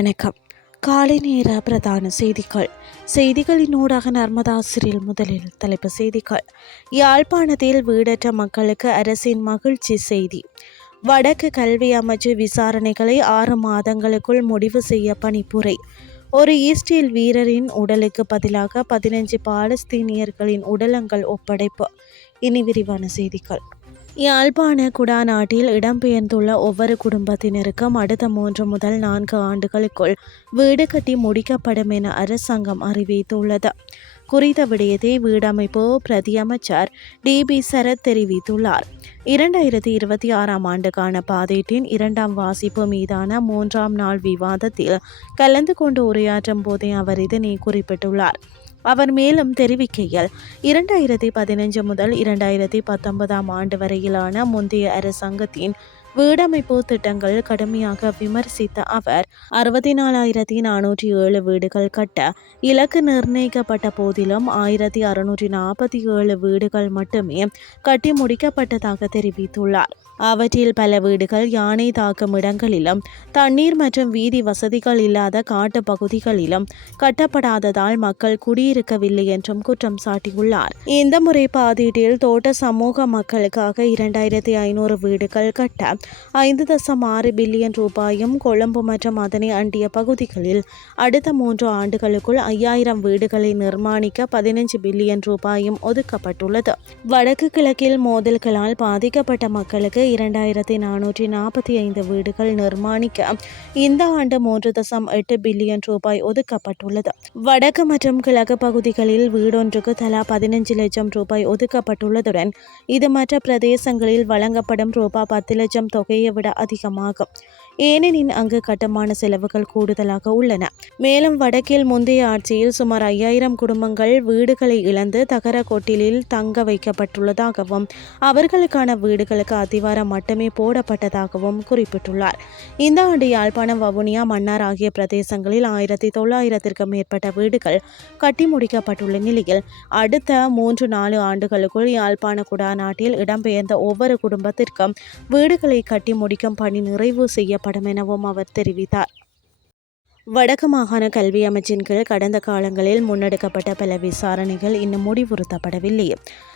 வணக்கம். காலை நேர பிரதான செய்திகள். செய்திகளின் ஊடாக நர்மதா முதலில் தலைப்பு செய்திகள். யாழ்ப்பாணத்தில் வீடற்ற மக்களுக்கு அரசின் மகிழ்ச்சி செய்தி. வடக்கு கல்வி அமைச்சு விசாரணைகளை ஆறு மாதங்களுக்குள் முடிவு செய்ய பணிப்புரை. ஒரு ஈஸ்டில் வீரரின் உடலுக்கு பதிலாக பதினஞ்சு பாலஸ்தீனியர்களின் உடலங்கள் ஒப்படைப்பு. இனி விரிவான செய்திகள். யாழ்ப்பாண குடாநாட்டில் இடம்பெயர்ந்துள்ள ஒவ்வொரு குடும்பத்தினருக்கும் அடுத்த மூன்று முதல் நான்கு ஆண்டுகளுக்குள் வீடு கட்டி முடிக்கப்படும் என அரசாங்கம் அறிவித்துள்ளது. குறித்த விடயத்தை வீடமைப்பு பிரதியமைச்சர் டி. பி. சரத் தெரிவித்துள்ளார். இரண்டாயிரத்தி இருபத்தி ஆறாம் ஆண்டுக்கான பாதீட்டின் இரண்டாம் வாசிப்பு மீதான மூன்றாம் நாள் விவாதத்தில் கலந்து கொண்டு உரையாற்றும் போதே அவர் இதனை குறிப்பிட்டுள்ளார். அவர் மேலும் தெரிவிக்கையில் இரண்டாயிரத்தி பதினைஞ்சு முதல் இரண்டாயிரத்தி பத்தொன்பதாம் ஆண்டு வரையிலான முந்தைய அரசாங்கத்தின் வீடமைப்பு திட்டங்கள் கடுமையாக விமர்சித்த அவர் அறுபத்தி நாலாயிரத்தி நானூற்றி ஏழு வீடுகள் கட்ட இலக்கு நிர்ணயிக்கப்பட்ட போதிலும் ஆயிரத்தி அறுநூற்றி நாற்பத்தி ஏழு வீடுகள் மட்டுமே கட்டி முடிக்கப்பட்டதாக தெரிவித்துள்ளார். அவற்றில் பல வீடுகள் யானை தாக்கும் இடங்களிலும் தண்ணீர் மற்றும் வீதி வசதிகள் இல்லாத காட்டு பகுதிகளிலும் கட்டப்படாததால் மக்கள் குடியிருக்கவில்லை என்றும் குற்றம் சாட்டியுள்ளார். இந்த முறை பாதீட்டில் தோட்ட சமூக மக்களுக்காக இரண்டாயிரத்தி ஐநூறு வீடுகள் கட்ட ஐந்து தசம் ஆறு பில்லியன் ரூபாயும் கொழும்பு மற்றும் அதனை அண்டிய பகுதிகளில் அடுத்த மூன்று ஆண்டுகளுக்குள் ஐயாயிரம் வீடுகளை நிர்மாணிக்க பதினைஞ்சு பில்லியன் ரூபாயும் ஒதுக்கப்பட்டுள்ளது. வடக்கு கிழக்கில் மோதல்களால் பாதிக்கப்பட்ட மக்களுக்கு இரண்டாயிரத்தி நானூற்றி நாற்பத்தி ஐந்து வீடுகள் நிர்மாணிக்க இந்த ஆண்டு மூன்று தசம் எட்டு பில்லியன் ரூபாய் ஒதுக்கப்பட்டுள்ளது. வடக்கு மற்றும் கிழக்கு பகுதிகளில் வீடொன்றுக்கு தலா பதினஞ்சு லட்சம் ரூபாய் ஒதுக்கப்பட்டுள்ளதுடன் இது மற்ற பிரதேசங்களில் வழங்கப்படும் ரூபாய் பத்து லட்சம் தொகையை விட அதிகமாகும். ஏனெனில் அங்கு கட்டுமான செலவுகள் கூடுதலாக உள்ளன. மேலும் வடக்கில் முந்தைய ஆட்சியில் சுமார் ஐயாயிரம் குடும்பங்கள் வீடுகளை இழந்து தகர கொட்டிலில் தங்க வைக்கப்பட்டுள்ளதாகவும் அவர்களுக்கான வீடுகளுக்கு அதிவாரம் மட்டுமே போடப்பட்டதாகவும் குறிப்பிட்டுள்ளார். இந்த ஆண்டு யாழ்ப்பாணம் வவுனியா மன்னார் ஆகிய பிரதேசங்களில் ஆயிரத்தி தொள்ளாயிரத்திற்கும் மேற்பட்ட வீடுகள் கட்டி முடிக்கப்பட்டுள்ள நிலையில் அடுத்த மூன்று நாலு ஆண்டுகளுக்குள் யாழ்ப்பாண குடாநாட்டில் இடம்பெயர்ந்த ஒவ்வொரு குடும்பத்திற்கும் வீடுகளை கட்டி முடிக்கும் பணி நிறைவு செயல்படும் எனவும் அவர் தெரிவித்தார். வடக்கு மாகாண கல்வி அமைச்சின் கீழ் கடந்த காலங்களில் முன்னெடுக்கப்பட்ட பல விசாரணைகள் இன்னும் முடிவுறுத்தப்படவில்லை.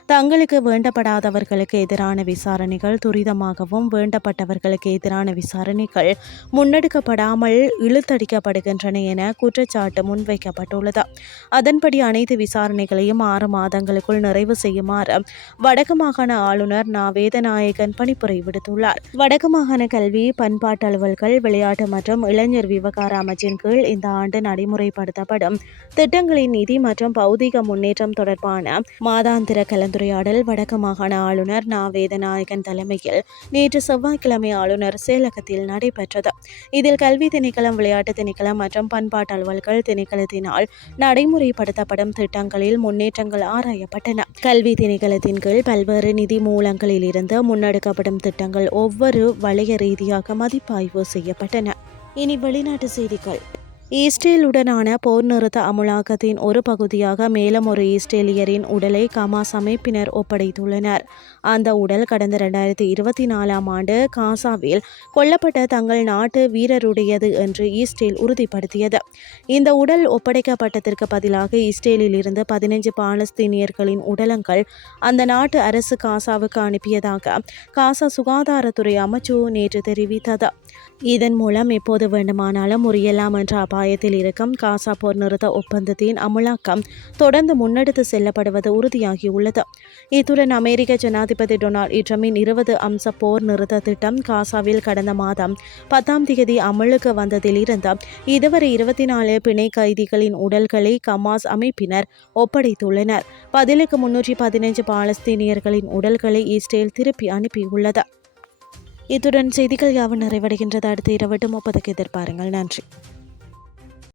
தங்களுக்கு வேண்டப்படாதவர்களுக்கு எதிரான விசாரணைகள் துரிதமாகவும் வேண்டப்பட்டவர்களுக்கு எதிரான விசாரணைகள் முன்னெடுக்கப்படாமல் இழுத்தடிக்கப்படுகின்றன என குற்றச்சாட்டு முன்வைக்கப்பட்டுள்ளது. அதன்படி அனைத்து விசாரணைகளையும் ஆறு மாதங்களுக்குள் நிறைவு செய்யுமாறு வடக்கு மாகாண ஆளுநர் நா. வேதநாயகன் பணிப்புரை விடுத்துள்ளார். வடக்கு மாகாண கல்வி பண்பாட்டு அலுவல்கள் விளையாட்டு மற்றும் இளைஞர் விவகார அமைச்சின் கீழ் இந்த ஆண்டு நடைமுறைப்படுத்தப்படும் திட்டங்களின் நிதி மற்றும் பௌதிக முன்னேற்றம் தொடர்பான மாதாந்திர கலந்துரையாடல் வடக்கு மாகாண ஆளுநர் நா வேதநாயகன் தலைமையில் நேற்று செவ்வாய்க்கிழமை ஆளுநர் செயலகத்தில் நடைபெற்றது. இதில் கல்வி திணைக்களம் விளையாட்டு திணைக்களம் மற்றும் பண்பாட்டு அலுவல்கள் திணைக்களத்தினால் நடைமுறைப்படுத்தப்படும் திட்டங்களில் முன்னேற்றங்கள் ஆராயப்பட்டன. கல்வி திணைக்களத்தின் கீழ் பல்வேறு நிதி மூலங்களில் இருந்து முன்னெடுக்கப்படும் திட்டங்கள் ஒவ்வொரு வளைய ரீதியாக மதிப்பாய்வு செய்யப்பட்டன. இனி வெளிநாட்டு செய்திகள். இஸ்ரேலுடனான போர் நிறுத்த அமுலாக்கத்தின் ஒரு பகுதியாக மேலும் ஒரு இஸ்ரேலியரின் உடலை கமாஸ் அமைப்பினர் ஒப்படைத்துள்ளனர். அந்த உடல் கடந்த இரண்டாயிரத்தி இருபத்தி நாலாம் ஆண்டு காசாவில் கொல்லப்பட்ட தங்கள் நாட்டு வீரருடையது என்று இஸ்ரேல் உறுதிப்படுத்தியது. இந்த உடல் ஒப்படைக்கப்பட்டதற்கு பதிலாக இஸ்ரேலில் இருந்து பதினைஞ்சு பாலஸ்தீனியர்களின் உடலங்கள் அந்த நாட்டு அரசு காசாவுக்கு அனுப்பியதாக காசா சுகாதாரத்துறை அமைச்சு நேற்று தெரிவித்தது. இதன் மூலம் எப்போது வேண்டுமானாலும் முறியலாம் என்ற அபாயத்தில் இருக்கும் காசா போர் நிறுத்த ஒப்பந்தத்தின் அமலாக்கம் தொடர்ந்து முன்னெடுத்து செல்லப்படுவது உறுதியாகியுள்ளது. இத்துடன் அமெரிக்க ஜனாதிபதி டொனால்ட் ட்ரம்பின் இருபது அம்ச போர் நிறுத்த திட்டம் காசாவில் கடந்த மாதம் பத்தாம் தேதி அமலுக்கு வந்ததிலிருந்து இதுவரை இருபத்தி நாலு பிணை கைதிகளின் உடல்களை கமாஸ் அமைப்பினர் ஒப்படைத்துள்ளனர். பதிலுக்கு முன்னூற்றி பதினைஞ்சு பாலஸ்தீனியர்களின் உடல்களை இஸ்ரேல் திருப்பி அனுப்பியுள்ளது. இத்துடன் செய்திகள் யாவும் நிறைவடைகின்றது. அடுத்த இரவட்டு முப்பதுக்கு எதிர்பாருங்கள். நன்றி.